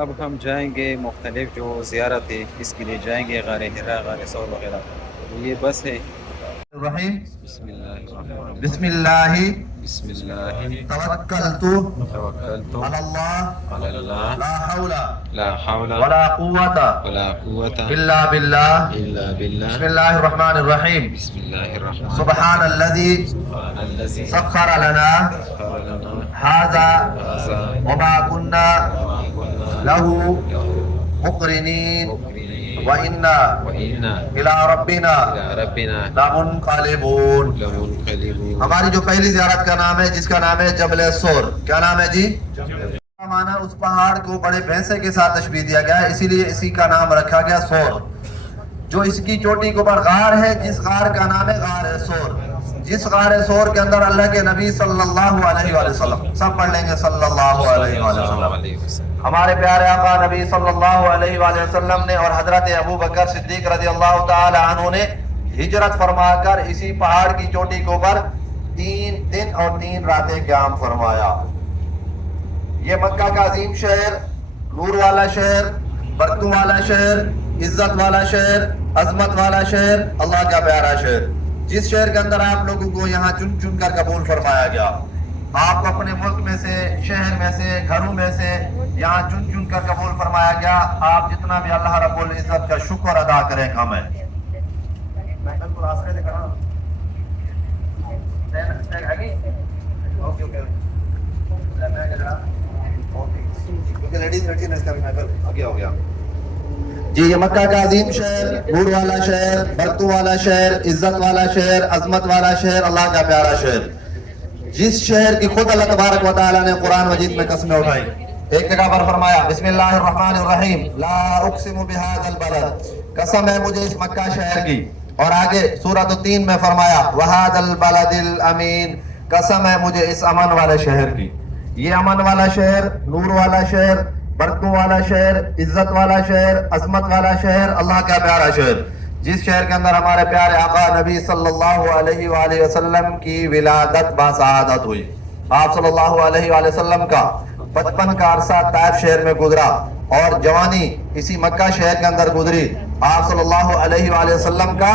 اب ہم جائیں گے مختلف جو زیارت ہے اس کے لیے جائیں گے، غار حرا، غار ثور وغیرہ. تو یہ بس ہے. الرحیم بسم اللہ الرحمن الرحیم. بسم اللہ بسم اللہ توکلت توکلت علی اللہ علی اللہ لا حول لا حول ولا قوت ولا قوت الا باللہ الا باللہ. بسم اللہ الرحمن الرحیم بسم اللہ الرحمن سبحان الذی سبحان الذی سخر لنا سخر لنا ھذا هذا وما كنا وما كنا له له مقرنین مقرنین وإنا وإنا إلى ربنا إلى ربنا لمنقلبون. لمنقلبون. ہماری جو پہلی زیارت کا نام ہے جس کا نام ہے جبل سور. کیا نام ہے جی؟ مانا اس پہاڑ کو بڑے بھینسے کے ساتھ تشبیہ دیا گیا ہے، اسی لیے اسی کا نام رکھا گیا سور. جو اس کی چوٹی کے اوپر غار ہے، جس غار کا نام ہے غار سور. جس غار سور کے اندر اللہ کے نبی صلی اللہ علیہ وآلہ وسلم، سب پڑھ لیں گے صلی اللہ علیہ وآلہ وسلم، ہمارے پیارے آقا نبی صلی اللہ علیہ وآلہ وسلم نے اور حضرت ابو بکر صدیق رضی اللہ تعالی عنہ نے ہجرت فرما کر اسی پہاڑ کی چوٹی کے اوپر 3 دن اور 3 راتیں قیام فرمایا. یہ مکہ کا عظیم شہر، نور والا شہر، برکتوں والا شہر، عزت والا شہر، عظمت والا شہر، اللہ کا پیارا شہر، جس شہر کے اندر آپ لوگوں کو یہاں چن چن کر قبول فرمایا گیا. آپ کو اپنے ملک میں سے، شہر میں سے، گھروں میں سے یہاں چن چن کر قبول فرمایا گیا. آپ جتنا بھی اللہ رب العزت کا شکر ادا کریں کم ہے. جی یہ مکہ کا عظیم شہر، نور والا شہر، برکتوں والا شہر، عزت والا شہر، عظمت والا شہر، اللہ کا پیارا شہر، جس شہر کی خود اللہ تبارک و تعالی نے قرآن مجید میں قسمیں اٹھائی. ایک جگہ پر فرمایا بسم اللہ الرحمن الرحیم لا اقسم بہذا البلد، قسم ہے مجھے اس مکہ شہر کی. اور آگے سورۃ 3 میں فرمایا وہذا البلد الامین، قسم ہے مجھے اس امن والے شہر کی. یہ امن والا شہر، نور والا شہر، برکتوں والا شہر، عزت والا شہر، عظمت والا شہر، اللہ کا پیارا شہر، جس شہر کے اندر ہمارے پیارے آقا نبی صلی اللہ علیہ وآلہ وسلم کی ولادت باسعادت ہوئی. آپ صلی اللہ علیہ وآلہ وسلم کا بچپن کا عرصہ طائف شہر میں گزرا اور جوانی اسی مکہ شہر کے اندر گزری. آپ صلی اللہ علیہ وآلہ وسلم کا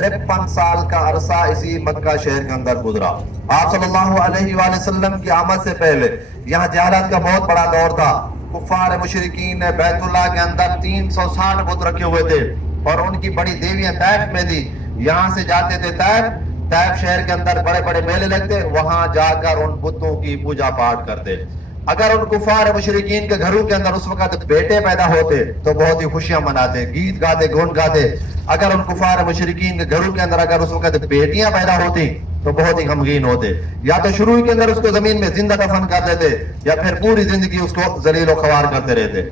53 سال کا عرصہ اسی مکہ شہر کے اندر گزرا. آپ صلی اللہ علیہ وآلہ وسلم کی آمد سے پہلے یہاں جہالت کا بہت بڑا دور تھا. کفار مشرکین نے بیت اللہ کے اندر 360 بت رکھے ہوئے تھے اور ان کی بڑی دیویاں طائف میں تھی. یہاں سے جاتے تھے طائف شہر کے اندر بڑے بڑے میلے لگتے، وہاں جا کر ان بتوں کی پوجا پاٹ کرتے. اگر ان کفار مشرکین کے گھروں کے اندر اس وقت بیٹے پیدا ہوتے تو بہت ہی خوشیاں مناتے، گیت گاتے، گن گاتے. اگر ان کفار مشرکین کے گھروں کے اندر اگر اس وقت بیٹیاں پیدا ہوتی تو بہت ہی غمگین ہوتے. یا تو شروع کے اندر اس کو زمین میں زندہ دفن کر دیتے یا پھر پوری زندگی اس کو ذلیل و خوار کرتے رہتے.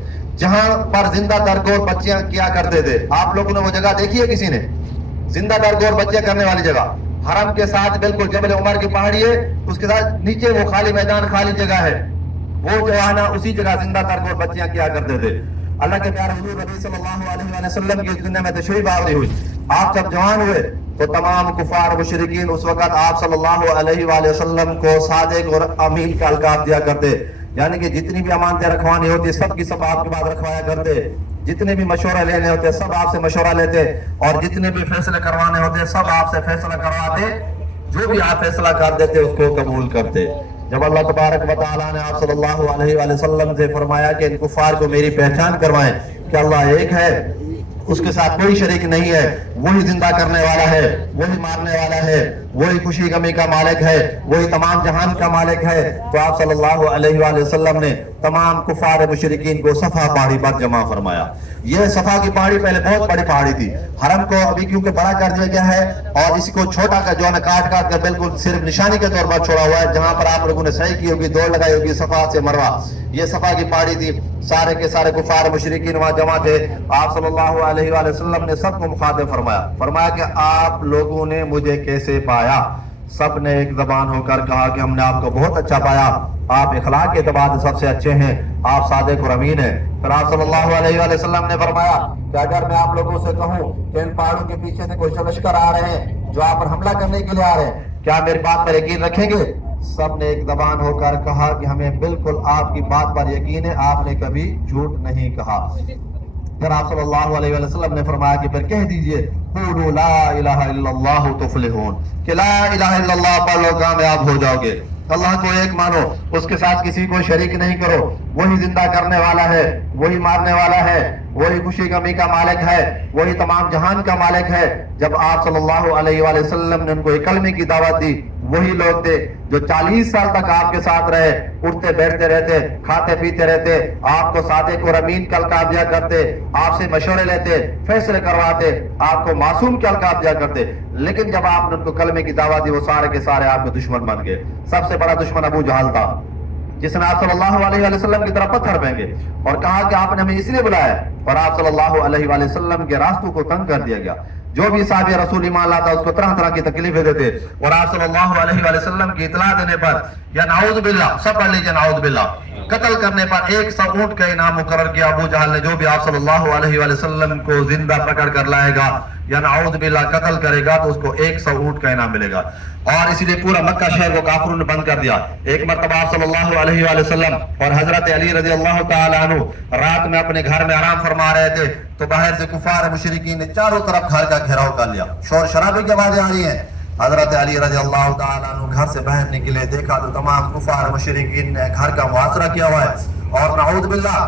جہاں پر زندہ درگور بچیاں کیا کرتے تھے، آپ لوگوں نے وہ جگہ دیکھی ہے کسی نے؟ زندہ درگور بچیاں کرنے والی جگہ حرم کے ساتھ بالکل جبل عمر کی پہاڑی ہے، اس کے ساتھ نیچے وہ خالی میدان، خالی جگہ ہے. وہ جو ہے نا اسی جگہ زندہ درگور بچیاں کیا کرتے تھے. اللہ کے پیارے حضور نبی صلی اللہ علیہ وآلہ وسلم کی اس دنیا میں تشریف آوری ہوئی. آپ جب جوان ہوئے تو تمام کفار مشرکین اس وقت آپ صلی اللہ علیہ وآلہ وسلم کو صادق اور امین کا القاب دیا کرتے. یعنی کہ جتنی بھی امانتیں رکھوانی ہوتی سب کی سب آپ کے بعد رکھوایا کرتے. جتنے بھی مشورہ لینے ہوتے سب آپ سے مشورہ لیتے اور جتنے بھی فیصلے کروانے ہوتے سب آپ سے فیصلہ کرواتے. جو بھی آپ فیصلہ کر دیتے اس کو قبول کرتے. جب اللہ تبارک و تعالیٰ نے آپ صلی اللہ علیہ وآلہ وسلم سے فرمایا کہ ان کفار کو میری پہچان کروائیں کہ اللہ ایک ہے، اس کے ساتھ کوئی شریک نہیں ہے، وہی زندہ کرنے والا ہے، وہی مارنے والا ہے، وہی خوشی غمی کا مالک ہے، وہی تمام جہان کا مالک ہے، تو آپ صلی اللہ علیہ وآلہ وسلم نے تمام کفار مشرکین کو صفا پہاڑی پر جمع فرمایا. یہ صفا کی پہاڑی پہلے بہت بڑی پہاڑی تھی. حرم کو ابھی کیونکہ بڑا کر دیا گیا ہے اور اسی کو چھوٹا کا جو ہے کاٹ کاٹ کر بالکل صرف نشانی کے طور پر چھوڑا ہوا ہے. جہاں پر آپ لوگوں نے سعی کی ہوگی، دوڑ لگائی ہوگی صفا سے مروہ، یہ صفا کی پہاڑی تھی. سارے کے سارے کفار مشرکین وہاں جمع تھے. آپ صلی اللہ علیہ وآلہ وسلم نے سب کو مخاطب فرمایا کہ آپ لوگوں نے مجھے کیسے پایا؟ سب نے ایک زبان ہو کر کہا کہ ہم نے آپ کو بہت اچھا پایا، آپ اخلاق کے اعتبار سے سب سے اچھے ہیں، آپ صادق اور امین ہیں. پھر آپ صلی اللہ علیہ وآلہ وسلم نے فرمایا کہ اگر میں آپ لوگوں سے کہوں کہ ان پہاڑوں کے پیچھے سے کوئی لشکر آ رہے ہیں جو آپ پر حملہ کرنے کے لیے آ رہے ہیں، کیا میری بات پر یقین رکھیں گے؟ سب نے ایک زبان ہو کر کہا کہ ہمیں بالکل آپ کی بات پر یقین ہے، آپ نے کبھی جھوٹ نہیں کہا۔ پھر آپ صلی اللہ علیہ وآلہ وسلم نے فرمایا کہ پھر کہہ دیجئے قولوا لا الہ الا اللہ تفلحون، کہ لا الہ الا اللہ پڑھ لو کامیاب ہو جاؤ گے۔ اللہ کو ایک مانو، اس کے ساتھ کسی کو شریک نہیں کرو، وہی زندہ کرنے والا ہے، وہی مارنے والا ہے، وہی خوشی غمی کا مالک ہے، وہی تمام جہان کا مالک ہے۔ جب آپ صلی اللہ علیہ وآلہ وسلم نے ان کو ایک کلمے کی دعوت دی، وہی لوگ تھے جو 40 سال تک آپ کے ساتھ رہے، اٹھتے بیٹھتے رہتے، کھاتے پیتے رہتے، آپ کو صادق اور امین کا القاب دیا کرتے، آپ سے مشورے لیتے، فیصلے کرواتے، آپ کو معصوم کا القاب دیا کرتے۔ لیکن جب آپ نے ان کو کلمے کی دعوت دی، وہ سارے کے سارے آپ کے دشمن بن گئے۔ سب سے بڑا دشمن ابو جہل تھا، جس نے آپ صلی اللہ علیہ وآلہ وسلم کی طرف پتھر پھینکے اور کہا کہ آپ نے ہمیں اس لیے بلایا، اور آپ صلی اللہ علیہ وآلہ وسلم کے راستوں کو تنگ کر دیا گیا۔ جو بھی صحابی رسول ایمان لاتا اس کو طرح طرح کی تکلیفیں دیتے، اور آپ صلی اللہ علیہ وآلہ وسلم کی اطلاع دینے پر یا نعوذ باللہ، سب پڑھ لیجیے نعوذ باللہ، قتل کرنے پر 100 اونٹ کا انعام مقرر کیا ابو جہل نے۔ جو بھی آپ صلی اللہ علیہ وآلہ وسلم کو زندہ پکڑ کر لائے گا یا نعوذ باللہ قتل کرے گا تو اس کو 100 اونٹ کا انعام ملے گا۔ اور اسی لیے پورا مکہ شہر کو کافروں نے بند کر دیا۔ ایک مرتبہ آپ صلی اللہ علیہ وآلہ وسلم اور حضرت علی رضی اللہ تعالی عنہ رات میں اپنے گھر میں آرام فرما رہے تھے تو باہر سے کفار مشرکین نے چاروں طرف گھر کا گھیراؤ کر لیا، شور شرابے کی آوازیں آ رہی ہیں۔ حضرت علی رضی اللہ تعالی عنہ گھر سے باہر نکلے، دیکھا تو تمام کفار مشرکین نے گھر کا محاصرہ کیا ہوا ہے اور نعوذ باللہ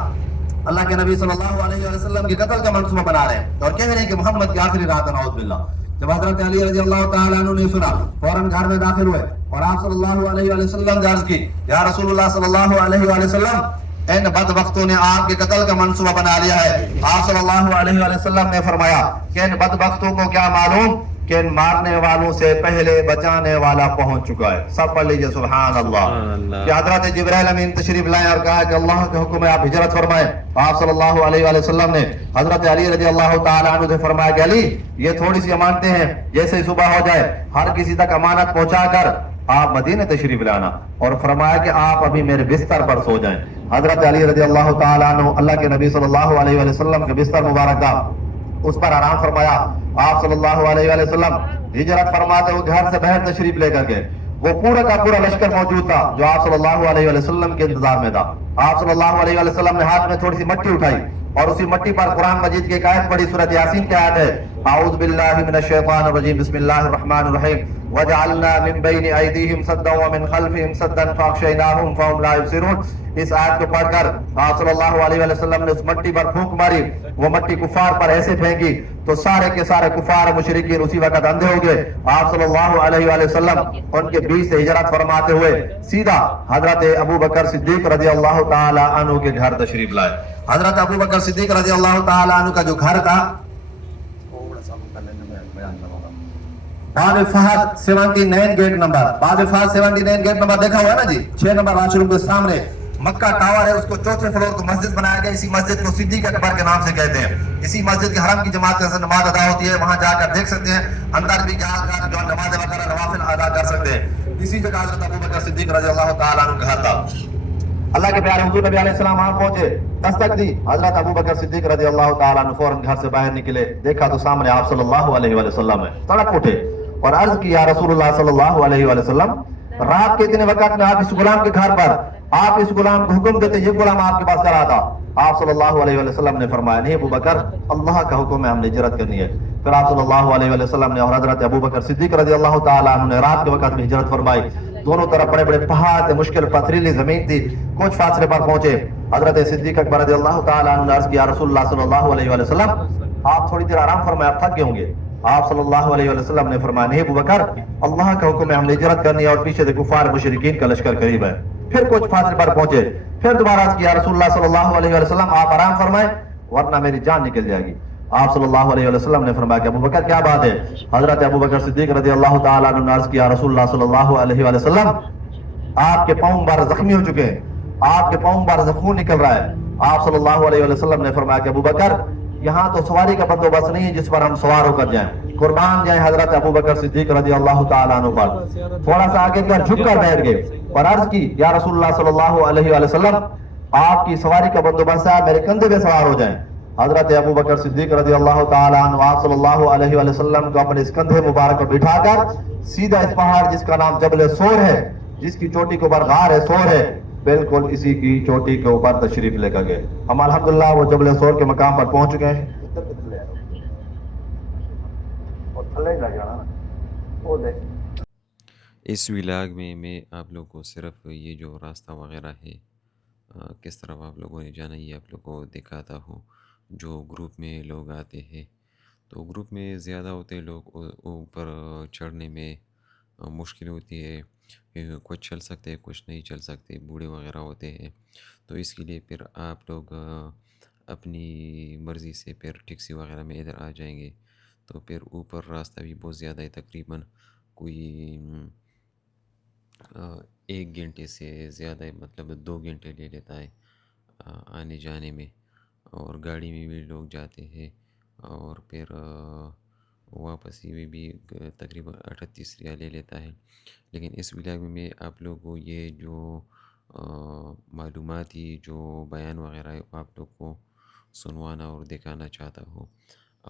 اللہ کے نبی صلی اللہ علیہ وسلم کے قتل کا منصوبہ بنا رہے ہیں اور کہہ رہے ہیں کہ محمد کی آخری رات ہے، نعوذ باللہ۔ جب حضرت علی رضی اللہ تعالی عنہ نے سنا، فوراً گھر میں داخل ہوئے اور آپ صلی اللہ علیہ وسلم نے عرض کی، یا رسول اللہ صلی اللہ علیہ وسلم، ان بدبختوں نے آپ کے قتل کا منصوبہ بنا لیا ہے۔ آپ صلی اللہ علیہ وسلم نے فرمایا کہ ان بدبختوں کو کیا معلوم کہ ان مارنے والوں سے پہلے بچانے والا پہنچ چکا ہے۔ سب پڑھ لیجئے سبحان اللہ۔ کہ حضرت جبرائیل امین تشریف لائیں اور کہا کہ اللہ کے حکم ہے آپ ہجرت فرمائیں۔ آپ صلی اللہ علیہ وسلم نے حضرت علی رضی اللہ تعالی عنہ سے فرمایا کہ علی، یہ تھوڑی سی امانتیں ہیں، جیسے ہی صبح ہو جائے ہر کسی تک امانت پہنچا کر آپ مدینہ تشریف لانا، اور فرمایا کہ آپ ابھی میرے بستر پر سو جائیں۔ حضرت علی رضی اللہ تعالی عنہ اللہ کے نبی صلی اللہ علیہ وسلم کے بستر مبارک تھا، اس پر آرام فرمایا۔ آپ صلی اللہ علیہ وآلہ وسلم ہجرت فرماتے ہوئے گھر سے باہر تشریف لے کر گئے۔ وہ پورا کا پورا لشکر موجود تھا جو آپ صلی اللہ علیہ وآلہ وسلم کے انتظار میں تھا۔ آپ صلی اللہ علیہ وآلہ وسلم نے ہاتھ میں تھوڑی سی مٹی اٹھائی اور اسی مٹی پر قرآن مجید کی ایک آیت پڑھی، سورۃ یاسین کی آیت ہے، اعوذ باللہ من الشیطان الرجیم، بسم اللہ الرحمن الرحیم، وجعلنا من بین ایدیہم سدا ومن خلفہم سدا فاغشیناہم فہم لا یبصرون۔ اس آیت کو پڑھ کر آپ صلی اللہ علیہ وآلہ وسلم نے اس مٹی پر پھونک ماری، وہ مٹی کفار پر ایسے پھینکی تو سارے کے سارے کفار مشرکین اسی وقت اندھے ہو گئے۔ آپ صلی اللہ علیہ وآلہ وسلم ان کے بیچ سے ہجرت فرماتے ہوئے سیدھا حضرت ابو بکر صدیق رضی اللہ تعالی عنہ کے گھر تشریف لائے۔ حضرت ابو بکر صدیق رضی اللہ تعالی عنہ کا جو گھر تھا باب فہد 79 گیٹ نمبر، باب فہد 79 گیٹ نمبر دیکھا ہوا ہے نا جی، 6 نمبر واش روم کے سامنے مکہ ٹاور ہے، اس کو چوتھے فلور کو مسجد بنایا گیا۔ اسی مسجد کو صدیق اکبر کے نام سے کہتے ہیں۔ اسی مسجد کے حرم کی جماعت کے اندر نماز ادا ہوتی ہے، وہاں جا کر دیکھ سکتے ہیں، اندر بھی جا کر جو نماز وغیرہ نوافل ادا کر سکتے ہیں۔ اسی جگہ حضرت ابو بکر صدیق رضی اللہ تعالیٰ عنہ گھر تھا۔ اللہ کے پیارے حضور نبی علیہ السلام وہاں پہنچے، دستک دی، حضرت ابو بکر صدیق رضی اللہ تعالیٰ عنہ فوراً گھر سے باہر نکلے، دیکھا تو سامنے آپ صلی اللہ علیہ وآلہ وسلم ہے، تڑپ اٹھے اور عرض کی، یا رسول اللہ صلی اللہ علیہ وآلہ وسلم، رات کے اتنے وقت میں آپ اس غلام کے گھر پر آپ اس غلام کو حکم دیتے، یہ غلام آپ کے پاس کرا تھا۔ آپ صلی اللہ علیہ وآلہ وسلم نے فرمایا، نہیں ابو بکر، اللہ کا حکم ہے، ہم نے ہجرت کرنی ہے۔ پھر آپ صلی اللہ علیہ وآلہ وسلم نے اور حضرت ابو بکر صدیق رضی اللہ تعالیٰ عنہ نے رات کے وقت میں ہجرت فرمائی۔ دونوں طرف بڑے بڑے پہاڑ تھے، مشکل پتھریلی زمین تھی، کچھ فاصلے پر پہنچے۔ حضرت صدیق اکبر رضی اللہ تعالیٰ عنہ نے عرض کیا، رسول اللہ صلی اللہ علیہ وآلہ وسلم، آپ تھوڑی دیر آرام فرمائیں، آپ تھک گئے ہوں گے۔ آپ صلی اللہ علیہ وآلہ وسلم نے فرمایا، نہیں ابو بکر، اللہ کا حکم ہے، ہم نے ہجرت کرنی ہے اور پیچھے سے کفار مشرکین کا لشکر قریب ہے۔ پھر کچھ فاصلے پر پہنچے، پھر دوبارہ عرض کیا، رسول اللہ صلی اللہ علیہ وآلہ وسلم، آپ آرام فرمائیں ورنہ میری جان نکل جائے گی۔ آپ صلی اللہ علیہ وسلم نے فرمایا کہ ابو بکر کیا بات ہے؟ حضرت ابو بکر صدیق رضی اللہ تعالیٰ عنہ نے عرض کیا، رسول اللہ صلی اللہ علیہ وسلم، آپ کے پاؤں بار زخمی ہو چکے ہیں، آپ کے پاؤں بار خون نکل رہا ہے۔ آپ صلی اللہ علیہ وسلم نے فرمایا کہ ابو بکر، یہاں تو سواری کا بندوبست نہیں ہے جس پر ہم سوار ہو کر جائیں، قربان جائیں حضرت ابو بکر صدیق رضی اللہ تعالیٰ عنہ پر۔ تھوڑا سا آگے کر جھک کر بیٹھ گئے اور عرض کی، یا رسول اللہ صلی اللہ علیہ وسلم، آپ کی سواری کا بندوبست ہے، میرے کندھے پہ سوار ہو جائیں۔ حضرت ابو بکر صدیق رضی اللہ تعالیٰ عنہ آپ صلی اللہ علیہ وسلم کو اپنے اس کندھے مبارک پر بٹھا کر سیدھا اس پہاڑ جس کا نام جبل سور ہے، جس کی چوٹی کے اوپر غار ہے سور ہے بالکل اسی کی چوٹی کے اوپر تشریف لے کر گئے. ہم الحمدللہ وہ جبل سور کے مقام پر پہنچ چکے ہیں. اس ولاگ میں آپ لوگوں کو صرف یہ جو راستہ وغیرہ ہے کس طرح آپ لوگوں نے جانا یہ آپ لوگوں کو دکھاتا ہوں. جو گروپ میں لوگ آتے ہیں تو گروپ میں زیادہ ہوتے لوگ اوپر چڑھنے میں مشکل ہوتی ہے. کچھ چل سکتے کچھ نہیں چل سکتے بوڑھے وغیرہ ہوتے ہیں تو اس کے لیے پھر آپ لوگ اپنی مرضی سے پھر ٹیکسی وغیرہ میں ادھر آ جائیں گے. تو پھر اوپر راستہ بھی بہت زیادہ ہے تقریباً کوئی 1 گھنٹے سے زیادہ ہے مطلب 2 گھنٹے لے لیتا ہے آنے جانے میں. اور گاڑی میں بھی لوگ جاتے ہیں اور پھر واپسی میں بھی تقریباً 38 ریال لے لیتا ہے. لیکن اس ولاگ میں آپ لوگوں کو یہ جو معلوماتی جو بیان وغیرہ ہے آپ لوگ کو سنوانا اور دکھانا چاہتا ہوں.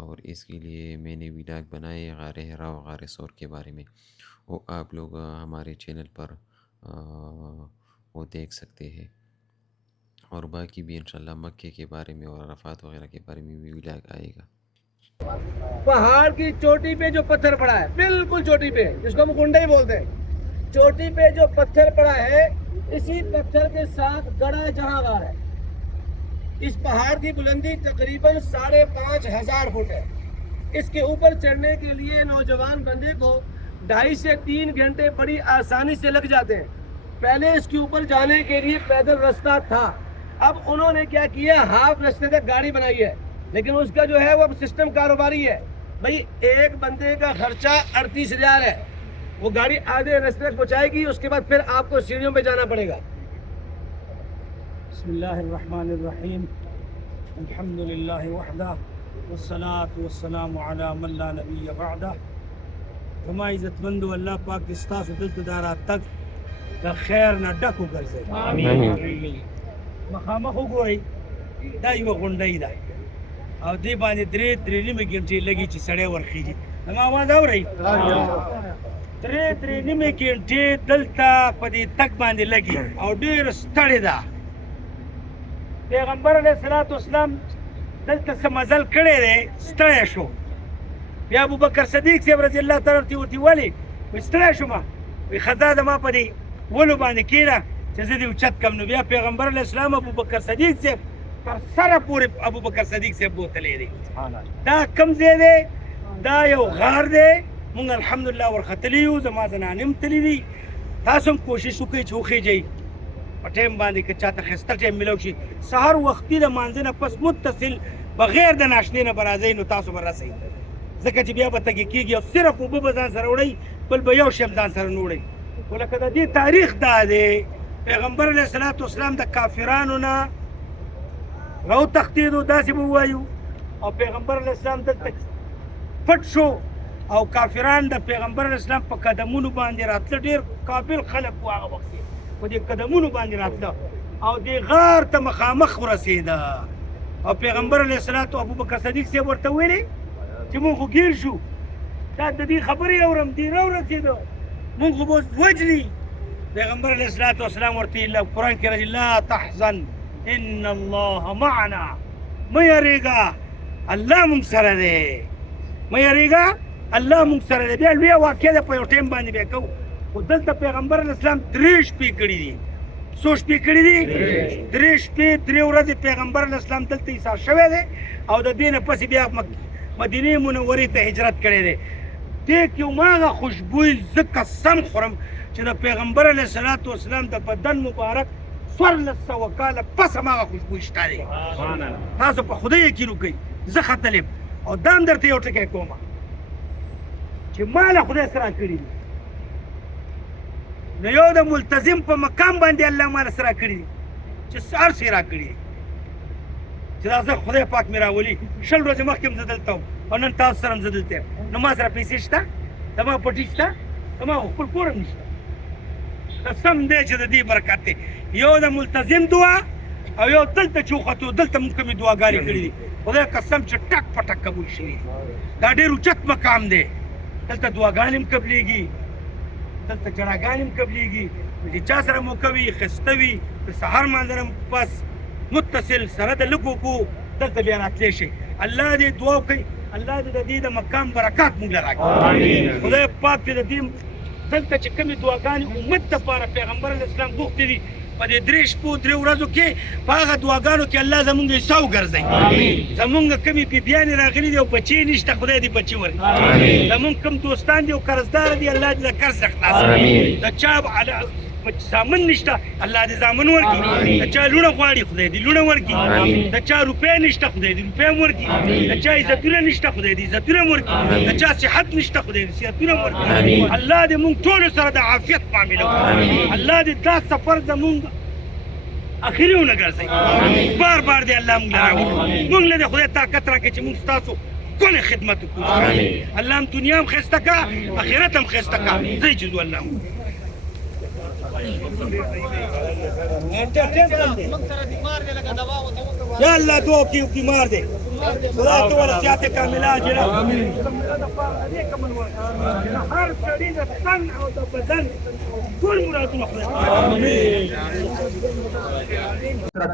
اور اس کے لیے میں نے ولاگ بنائے غار حرا و غار ثور کے بارے میں. وہ آپ لوگ ہمارے چینل پر وہ دیکھ سکتے ہیں. اور باقی بھی انشاءاللہ مکے کے بارے میں اور عرفات وغیرہ کے بارے میں بھی ولاگ آئے گا. پہاڑ کی چوٹی پہ جو پتھر پڑا ہے بالکل چوٹی پہ جس کو ہم کنڈا ہی بولتے ہیں چوٹی پہ جو پتھر پڑا ہے اسی پتھر کے ساتھ گڑا جہاں غار ہے. اس پہاڑ کی بلندی تقریباً 5,500 فٹ ہے. اس کے اوپر چڑھنے کے لیے نوجوان بندے کو 2.5 سے 3 گھنٹے بڑی آسانی سے لگ جاتے ہیں. پہلے اس کے اوپر جانے کے لیے پیدل رستہ تھا. اب انہوں نے کیا کیا ہاف رستے تک گاڑی بنائی ہے لیکن اس کا جو ہے وہ سسٹم کاروباری ہے. بھائی ایک بندے کا خرچہ 38 ریال ہے. وہ گاڑی آدھے رستے تک پہنچائے گی اس کے بعد پھر آپ کو سیڑھیوں پہ جانا پڑے گا. بسم اللہ الرحمن الرحیم الحمد للہ وحدہ والصلاة والسلام علی من لا نبی بعدہ. ہما عزت مندو اللہ پاک دستا سدلت دارا تک دا خیر نہ ڈکو گرزے آمین. مخامخ گوئی دا یو غنڈائی دا او دی باندې درې نیمه ګنټې لګي چې سړی ورخیږي. زما آواز اورئ؟ درې نیمه ګنټې دلته په دې تګ باندې لګي او ډېر ستړې ده. پیغمبر علیه الصلاة والسلام دلته څه مزل کړی دی ستړی شو. بیا ابوبکر صدیق صاحب رضی الله تعالی عنه ورته ولې وایي ستړی شوم وایي ښځه زما په دې ونو باندې کښېنه چې زه دې اوچت کړم. نو بیا پیغمبر علیه السلام ابوبکر صدیق صاحب پر سره پورې ابوبکر صدیق صاحب بوتلی دی. دا کوم ځای دی؟ دا یو غار دی. مونږ الحمدلله ورختلی یو زما زنانې هم تللي دي. تاسو هم کوشش وکړئ چې وخیږئ په ټایم باندې که چاته ښایسته ټایم میلاو شي. سهار وختي د مانځه نه پس متصل بغیر د ناشتې نه به راځئ نو تاسو به رسئ ځکه چې بیا به تږي کېږي او صرف اوبه به ځان سره وړئ بل به یو شی هم ځان سره نه وړئ. خو لکه د دې تاریخ دا دی پیغمبر علیه الصلاة والسلام د کافرانو نه راو تختیدو داسې به ووایو او پیغمبر علیه السلام دلته پټ شو او کافران د پیغمبر علیه السلام په قدمونو باندې راتله. ډېر قابل خلک وو هغه وخت په دې قدمونو باندې راتله او دې غار ته مخامخ ورسېده او پیغمبر علیه السلام ابوبکر صدیق صاحب ورته ویلې چې مونږ خو ګیر شو دا د دې خبرې اورم دې راورسېده مونږ خو به وجني. پیغمبر علیه الصلاة والسلام ورته قرآن کې راځي لا تحزن ان الله معنا مه یریږه الله مونږ سره دی. مه یریږه الله مونږ سره دی. بیا لویه واقعه ده په یو ټایم باندې بیا کوو. خو دلته پیغمبر علیه السلام 3 شپې کړي دي. څو شپې کړي دي؟ 3 شپې 3 ورځې پیغمبر علیه السلام دلته ایسار شوی دی او د دې نه پسې بیا مدینې منورې ته هجرت کړی دی. دې کې هماغه خوشبوی زه قسم خورم چې د پیغمبر علیه الصلاة والسلام د بدن مبارک 1400 کاله پس هماغه خوشبوی شته دی. تاسو په خدای یقین وکړئ. زه ختلم او دا هم درته یو ټکی کومه چې ما له خدای سره کړي دي نو یو د ملتزم په مقام باندې الله ما له سره کړي دي چې هر څه یې را کړي دي چې دا زه خدای پاک مې راولي. 6 ورځې مخکې هم زه دلته وم او نن تاسو سره هم زه دلته یم. نو ما سره پیسې شته زما پټي شته زما خپل کور هم نشته. قسم دی چې د دې برکت دی. یو د ملتزم دعا او یو دلته چې وختو دلته موږ کومې دعاګانې کړي دي خدای قسم چې ټک په ټک قبول شوي. دا ډېر اوچت مقام دی. دلته دعاګانې هم قبلېږي دلته چړاګانې هم قبلېږي چې چا سره موقع وي ښایسته وي د سهار مانځه نه پس متصل سره د لږ کو دلته بیا راتلی شي. الله دې دعا کوي الله دې د دې د مقام برکات موږ له راکړي. خدای پاک دې د دې دلته چې کومې دعاګانې امت دپاره پیغمبر علیه السلام غوښتې دي په دې 3 شپو 3 ورځو کې په هغه دعاګانو کې الله زمونږ حصه وګرځوي. زمونږ کومې بیبیانې راغلي دي او بچې نشته خدای دې بچي ورکړي. زمونږ کوم دوستان دي او قرضدار دي الله دې د قرض نه خلاص کړي. د چا زامن نشته الله دې زامن ورکړي. د چا لوڼه غواړي خدای دې لوڼه ورکړي. د چا روپۍ نشته خدای دې روپۍ ورکړي. د چا عزتونه نشته خدای دې عزتونه ورکړي. د چا صحت نشته خدای دې صحتونه ورکړي. الله دې موږ ټولو سره د عافیت معامله وکړي. الله دې دا سفر زموږ اخري ونه ګرځوي. بار بار دې الله موږ له راوړي. موږ له دې خدای طاقت راکړي چې موږ ستاسو کله خدمت وکړو. الله هم دنیا هم ښایسته کړه آخرت هم ښایسته کړه. ځئ چې ځو الله یا الله دعا کی بیمار دے خدا تو والا صحت کاملہ اجر ہر سړي د تن او د بدن ټول مرادونه